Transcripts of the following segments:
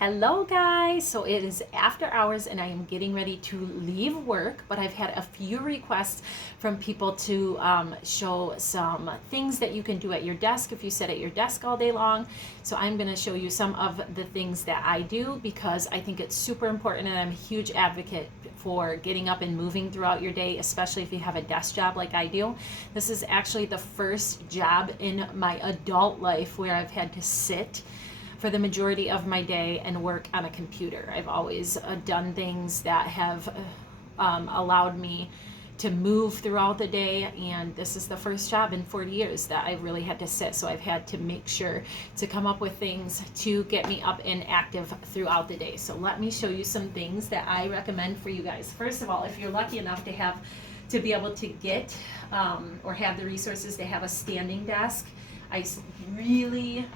Hello guys, so it is after hours and I am getting ready to leave work, but I've had a few requests from people to show some things that you can do at your desk if you sit at your desk all day long. So I'm going to show you some of the things that I do because I think it's super important, and I'm a huge advocate for getting up and moving throughout your day, especially if you have a desk job like I do. This is actually the first job in my adult life where I've had to sit for the majority of my day and work on a computer. I've always done things that have allowed me to move throughout the day, and this is the first job in 40 years that I really had to sit. So I've had to make sure to come up with things to get me up and active throughout the day. So let me show you some things that I recommend for you guys. First of all, if you're lucky enough to be able to get or have the resources to have a standing desk, I really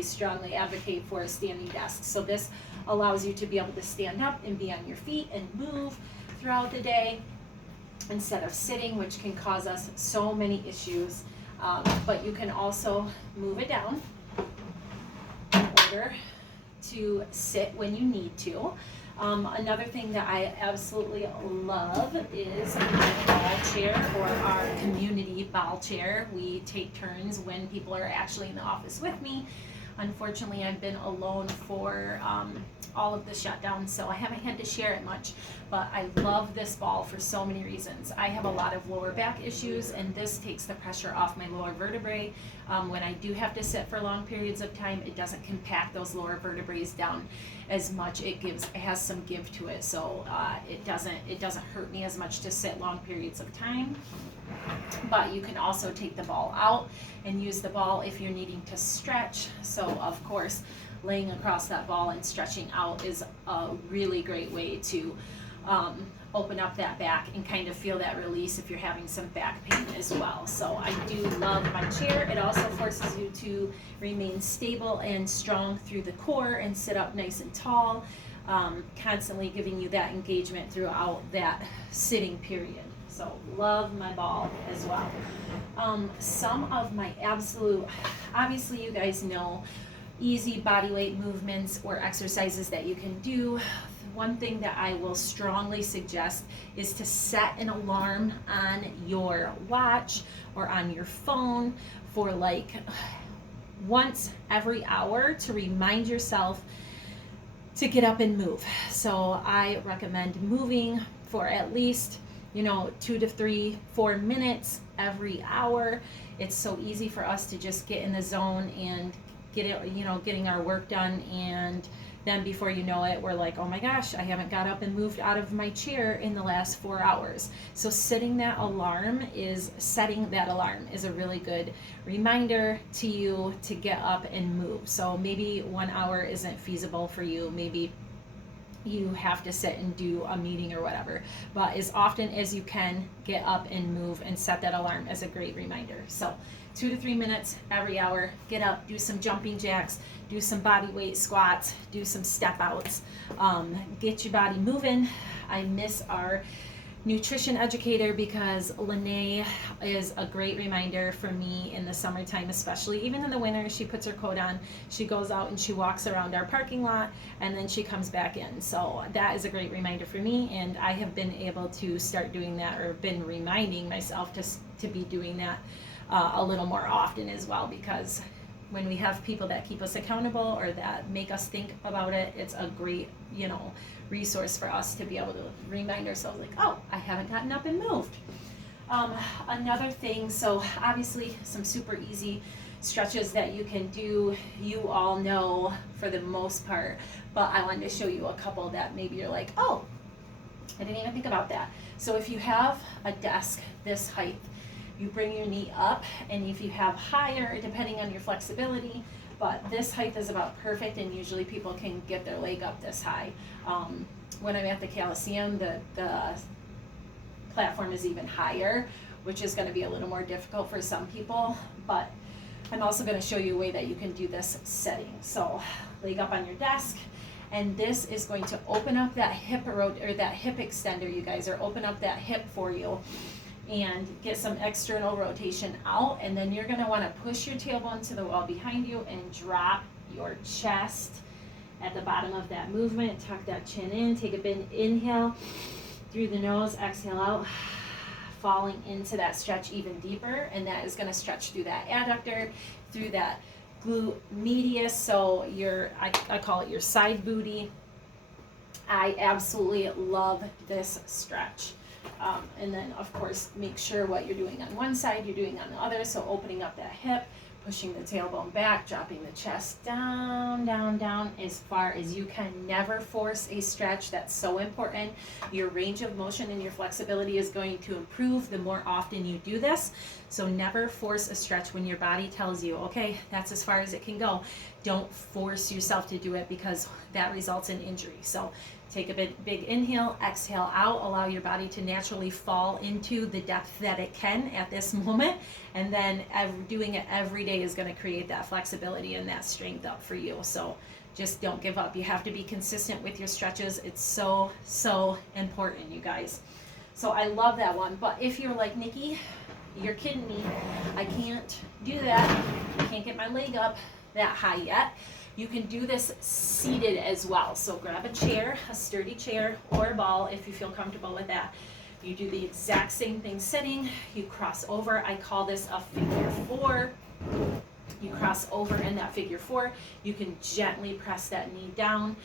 strongly advocate for a standing desk. So this allows you to be able to stand up and be on your feet and move throughout the day instead of sitting, which can cause us so many issues. But you can also move it down in order to sit when you need to. Another thing that I absolutely love is my ball chair, or our community ball chair. We take turns when people are actually in the office with me. Unfortunately, I've been alone for all of the shutdowns, so I haven't had to share it much, but I love this ball for so many reasons. I have a lot of lower back issues, and this takes the pressure off my lower vertebrae. When I do have to sit for long periods of time, it doesn't compact those lower vertebrae down as much. It has some give to it, so it doesn't hurt me as much to sit long periods of time. But you can also take the ball out and use the ball if you're needing to stretch. So of course, laying across that ball and stretching out is a really great way to open up that back and kind of feel that release if you're having some back pain as well. So I do love my chair. It also forces you to remain stable and strong through the core and sit up nice and tall, constantly giving you that engagement throughout that sitting period. So love my ball as well. Some of my absolute, obviously you guys know, easy body weight movements or exercises that you can do. One thing that I will strongly suggest is to set an alarm on your watch or on your phone for like once every hour to remind yourself to get up and move. So I recommend moving for at least 2 to 3, 4 minutes every hour. It's so easy for us to just get in the zone and getting our work done, and then before you know it, we're like, oh my gosh, I haven't got up and moved out of my chair in the last 4 hours. So setting that alarm is a really good reminder to you to get up and move. So maybe 1 hour isn't feasible for you. Maybe you have to sit and do a meeting or whatever, but as often as you can, get up and move and set that alarm as a great reminder. So 2 to 3 minutes every hour, get up, do some jumping jacks, do some body weight squats, do some step outs, get your body moving. I miss our nutrition educator because Lene is a great reminder for me in the summertime, especially. Even in the winter, she puts her coat on, she goes out and she walks around our parking lot, and then she comes back in. So that is a great reminder for me, and I have been able to start doing that, or been reminding myself to be doing that a little more often as well, because when we have people that keep us accountable or that make us think about it, it's a great resource for us to be able to remind ourselves, like, oh, I haven't gotten up and moved. Another thing, so obviously some super easy stretches that you can do, you all know for the most part, but I wanted to show you a couple that maybe you're like, oh, I didn't even think about that. So if you have a desk this height, you bring your knee up, and if you have higher, depending on your flexibility, but this height is about perfect, and usually people can get their leg up this high. When I'm at the Coliseum, the platform is even higher, which is going to be a little more difficult for some people, but I'm also going to show you a way that you can do this sitting. So leg up on your desk, and this is going to open up that hip extender, you guys, or open up that hip for you and get some external rotation out. And then you're going to want to push your tailbone to the wall behind you and drop your chest at the bottom of that movement. Tuck that chin in, take a big inhale through the nose, exhale out, falling into that stretch even deeper, and that is going to stretch through that adductor, through that glute medius, so I call it your side booty. I absolutely love this stretch. And then of course make sure what you're doing on one side you're doing on the other, so opening up that hip, pushing the tailbone back, dropping the chest down, down, down as far as you can. Never force a stretch. That's so important. Your range of motion and your flexibility is going to improve the more often you do this. So never force a stretch when your body tells you, okay, that's as far as it can go. Don't force yourself to do it, because that results in injury. So take a big inhale, exhale out, allow your body to naturally fall into the depth that it can at this moment, and then doing it every day is going to create that flexibility and that strength up for you. So just don't give up. You have to be consistent with your stretches. It's so, so important, you guys. So I love that one. But if you're like, Nikki, you're kidding me, I can't do that, I can't get my leg up that high yet, you can do this seated as well. So grab a chair, a sturdy chair or a ball if you feel comfortable with that. You do the exact same thing sitting. You cross over. I call this a figure four. You cross over in that figure four. You can gently press that knee down,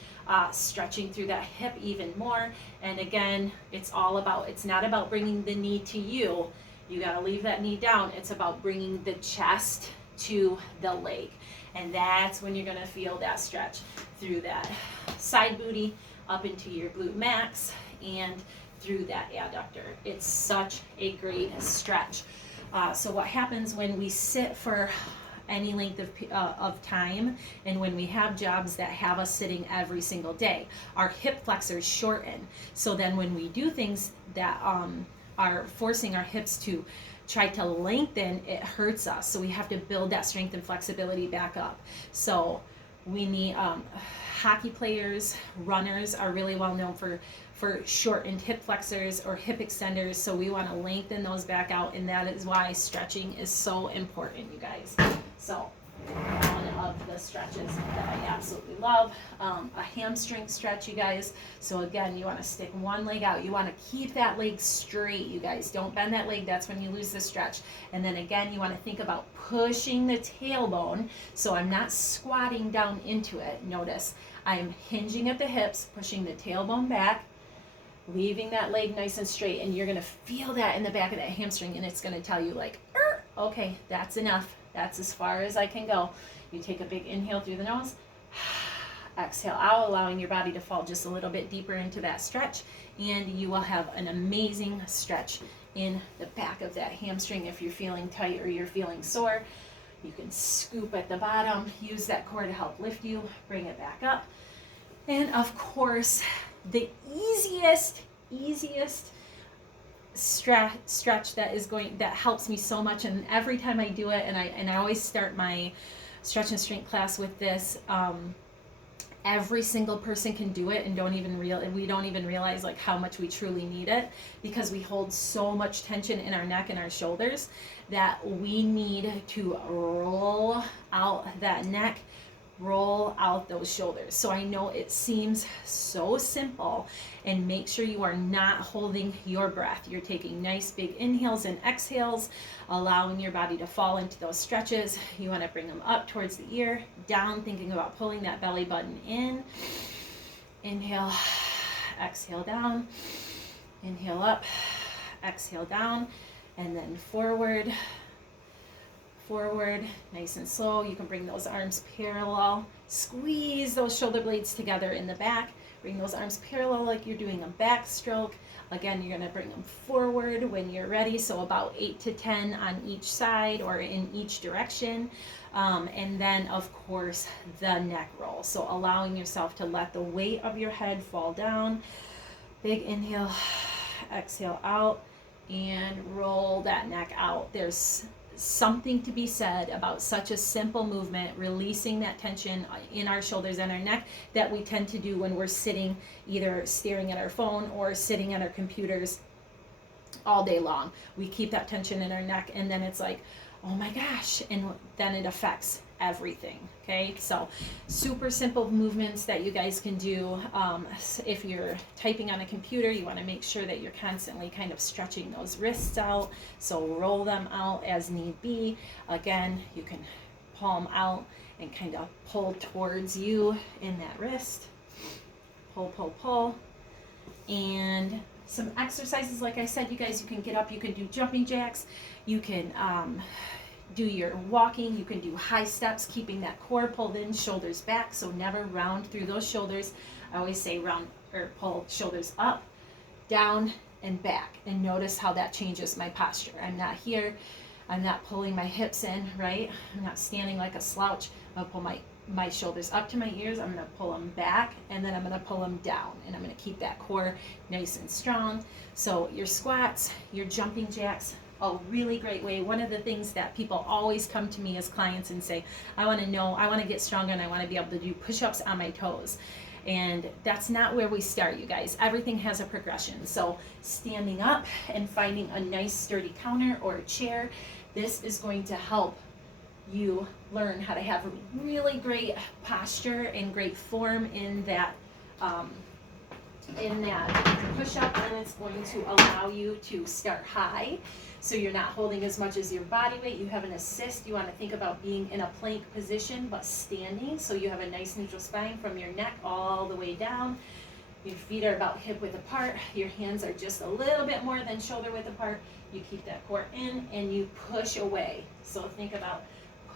stretching through that hip even more. And again, it's not about bringing the knee to you. You got to leave that knee down. It's about bringing the chest to the leg. And that's when you're going to feel that stretch through that side booty, up into your glute max, and through that adductor. It's such a great stretch. So what happens when we sit for any length of time, and when we have jobs that have us sitting every single day, our hip flexors shorten. So then when we do things that are forcing our hips to try to lengthen, it hurts us. So we have to build that strength and flexibility back up. So we need hockey players, runners are really well known for shortened hip flexors or hip extenders. So we want to lengthen those back out, and that is why stretching is so important, you guys. So one of the stretches that I absolutely love, a hamstring stretch, you guys. So again, you want to stick one leg out. You want to keep that leg straight, you guys. Don't bend that leg. That's when you lose the stretch. And then again, you want to think about pushing the tailbone. So I'm not squatting down into it. Notice I'm hinging at the hips, pushing the tailbone back, leaving that leg nice and straight, and you're going to feel that in the back of that hamstring, and it's going to tell you like, okay, that's enough. That's as far as I can go. You take a big inhale through the nose, exhale out, allowing your body to fall just a little bit deeper into that stretch, and you will have an amazing stretch in the back of that hamstring. If you're feeling tight or you're feeling sore, you can scoop at the bottom, use that core to help lift you, bring it back up. And of course, the easiest stretch that helps me so much, and every time I do it, and I always start my stretch and strength class with this. Every single person can do it, and we don't even realize like how much we truly need it, because we hold so much tension in our neck and our shoulders that we need to roll out that neck, roll out those shoulders. So I know it seems so simple, and make sure you are not holding your breath. You're taking nice big inhales and exhales, allowing your body to fall into those stretches. You want to bring them up towards the ear, down, thinking about pulling that belly button in. Inhale, exhale down, inhale up, exhale down, and then forward, nice and slow. You can bring those arms parallel, squeeze those shoulder blades together in the back, bring those arms parallel like you're doing a backstroke. Again, you're going to bring them forward when you're ready, so about 8 to 10 on each side or in each direction. And then of course the neck roll, so allowing yourself to let the weight of your head fall down. Big inhale, exhale out, and roll that neck out. There's something to be said about such a simple movement, releasing that tension in our shoulders and our neck that we tend to do when we're sitting, either staring at our phone or sitting at our computers all day long. We keep that tension in our neck, and then it's like, oh my gosh, and then it affects everything. Okay, so super simple movements that you guys can do. If you're typing on a computer, you want to make sure that you're constantly kind of stretching those wrists out, so roll them out as need be. Again, you can palm out and kind of pull towards you in that wrist. Pull, pull, pull. And some exercises, like I said, you guys, you can get up, you can do jumping jacks, you can do your walking, you can do high steps, keeping that core pulled in, shoulders back, so never round through those shoulders. I always say round or pull shoulders up, down, and back, and notice how that changes my posture. I'm not here, I'm not pulling my hips in, right? I'm not standing like a slouch. I'll pull my shoulders up to my ears, I'm going to pull them back, and then I'm going to pull them down, and I'm going to keep that core nice and strong. So your squats, your jumping jacks, a really great way. One of the things that people always come to me as clients and say, I want to get stronger and I want to be able to do push-ups on my toes. And that's not where we start, you guys. Everything has a progression. So standing up and finding a nice sturdy counter or a chair, this is going to help you learn how to have really great posture and great form in that push-up, and it's going to allow you to start high, so you're not holding as much as your body weight. You have an assist. You want to think about being in a plank position but standing, so you have a nice neutral spine from your neck all the way down. Your feet are about hip width apart. Your hands are just a little bit more than shoulder width apart. You keep that core in and you push away. So think about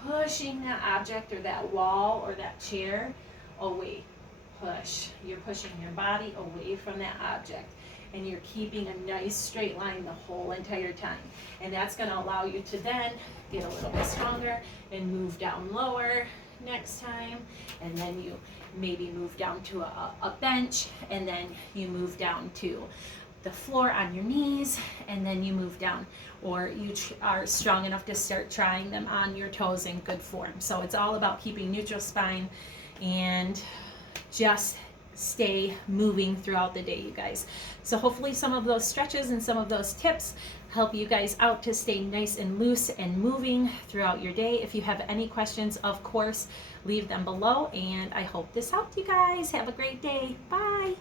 pushing that object or that wall or that chair away. Push. You're pushing your body away from that object, and you're keeping a nice straight line the whole entire time. And that's going to allow you to then get a little bit stronger and move down lower next time. And then you maybe move down to a bench, and then you move down to the floor on your knees, and then you move down, or you are strong enough to start trying them on your toes in good form. So it's all about keeping neutral spine and just stay moving throughout the day, you guys. So hopefully some of those stretches and some of those tips help you guys out to stay nice and loose and moving throughout your day. If you have any questions, of course, leave them below, and I hope this helped you guys. Have a great day. Bye.